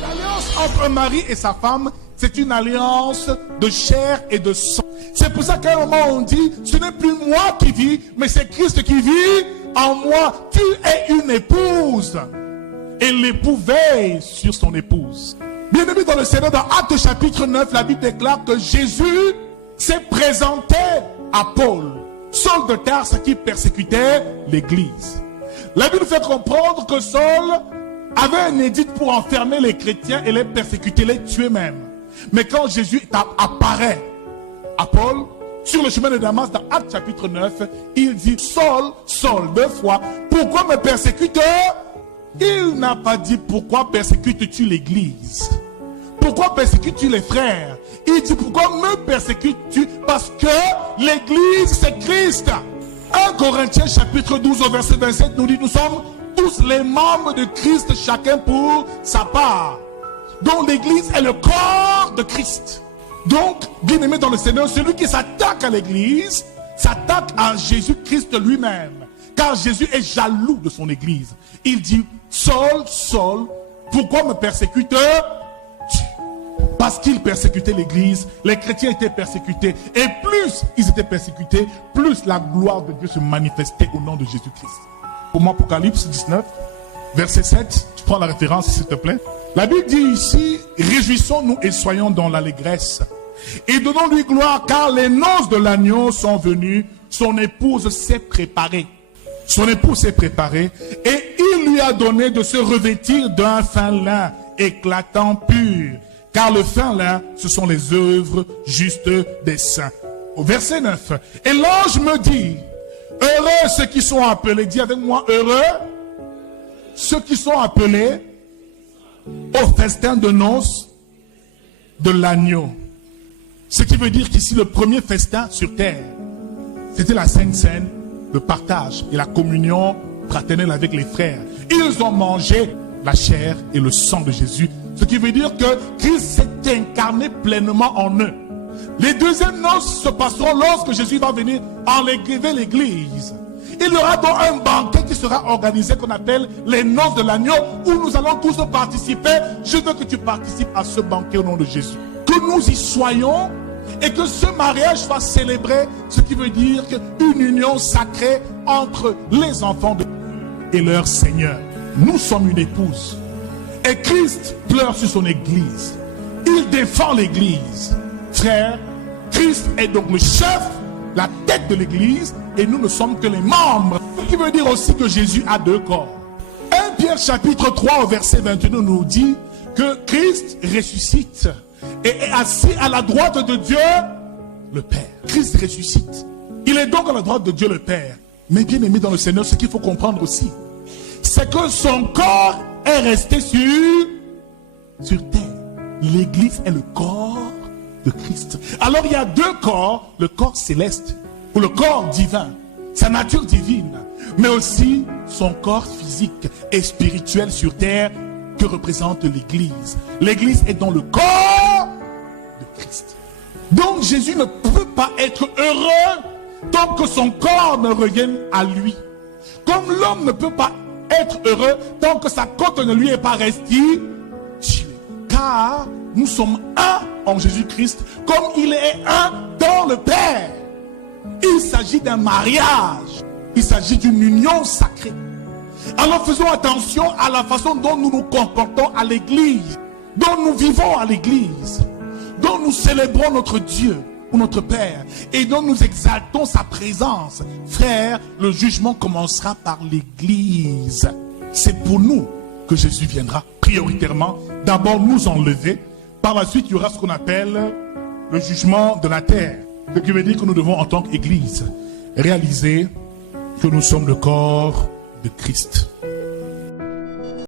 L'alliance entre un mari et sa femme, c'est une alliance de chair et de sang. C'est pour ça qu'à un moment on dit, ce n'est plus moi qui vis, mais c'est Christ qui vit en moi. Tu es une épouse. Et l'époux veille sur son épouse. Bien aimé dans le Seigneur, dans Actes chapitre 9, la Bible déclare que Jésus s'est présenté à Paul, Saul de Tarse qui persécutait l'église. La Bible fait comprendre que Saul avait un édit pour enfermer les chrétiens et les persécuter, les tuer même. Mais quand Jésus apparaît à Paul, sur le chemin de Damas, dans Actes chapitre 9, il dit, Saul, Saul, 2 fois, pourquoi me persécutes? Il n'a pas dit, pourquoi persécutes-tu l'église? Pourquoi persécutes-tu les frères? Il dit, pourquoi me persécutes-tu? Parce que l'église, c'est Christ. 1 Corinthiens chapitre 12 au verset 27 nous dit, nous sommes tous les membres de Christ, chacun pour sa part. Donc l'église est le corps de Christ. Donc, bien aimé dans le Seigneur, celui qui s'attaque à l'église, s'attaque à Jésus-Christ lui-même. Car Jésus est jaloux de son église. Il dit, Saul, Saul, pourquoi me persécutes-tu? Parce qu'il persécutait l'église, les chrétiens étaient persécutés. Et plus ils étaient persécutés, plus la gloire de Dieu se manifestait au nom de Jésus-Christ. Pour moi, Apocalypse 19, verset 7, tu prends la référence s'il te plaît. La Bible dit ici, réjouissons-nous et soyons dans l'allégresse. Et donnons-lui gloire, car les noces de l'agneau sont venues, son épouse s'est préparée. Son épouse s'est préparée et il lui a donné de se revêtir d'un fin lin éclatant pur. Car le fin lin, ce sont les œuvres justes des saints. Au verset 9, et l'ange me dit, heureux ceux qui sont appelés, dis avec moi, heureux ceux qui sont appelés au festin de noces de l'agneau. Ce qui veut dire qu'ici, le premier festin sur terre, c'était la Sainte Seine, le partage et la communion fraternelle avec les frères. Ils ont mangé la chair et le sang de Jésus. Ce qui veut dire que Christ s'est incarné pleinement en eux. Les deuxièmes noces se passeront lorsque Jésus va venir enlever l'église. Il y aura donc un banquet qui sera organisé qu'on appelle les noces de l'agneau où nous allons tous participer. Je veux que tu participes à ce banquet au nom de Jésus. Que nous y soyons et que ce mariage soit célébré, ce qui veut dire une union sacrée entre les enfants de Dieu et leur Seigneur. Nous sommes une épouse. Et Christ pleure sur son église. Il défend l'église. Frère, Christ est donc le chef, la tête de l'église, et nous ne sommes que les membres. Ce qui veut dire aussi que Jésus a deux corps. 1 Pierre chapitre 3 au verset 21 nous dit que Christ ressuscite et est assis à la droite de Dieu le Père. Christ ressuscite. Il est donc à la droite de Dieu le Père. Mais bien aimé dans le Seigneur, ce qu'il faut comprendre aussi, c'est que son corps est resté sur terre. L'église est le corps de Christ. Alors il y a deux corps, le corps céleste ou le corps divin, sa nature divine, mais aussi son corps physique et spirituel sur terre que représente l'église. L'église est dans le corps de Christ. Donc Jésus ne peut pas être heureux tant que son corps ne revienne à lui. Comme l'homme ne peut pas être heureux tant que sa côte ne lui est pas restituée. Car nous sommes un en Jésus-Christ, comme il est un dans le Père. Il s'agit d'un mariage. Il s'agit d'une union sacrée. Alors faisons attention à la façon dont nous nous comportons à l'église, dont nous vivons à l'église, dont nous célébrons notre Dieu ou notre Père et dont nous exaltons sa présence. Frère, le jugement commencera par l'église. C'est pour nous que Jésus viendra prioritairement, d'abord nous enlever. Par la suite, il y aura ce qu'on appelle le jugement de la terre. Ce qui veut dire que nous devons, en tant qu'église, réaliser que nous sommes le corps de Christ.